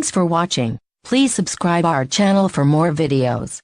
Thanks for watching. Please subscribe our channel for more videos.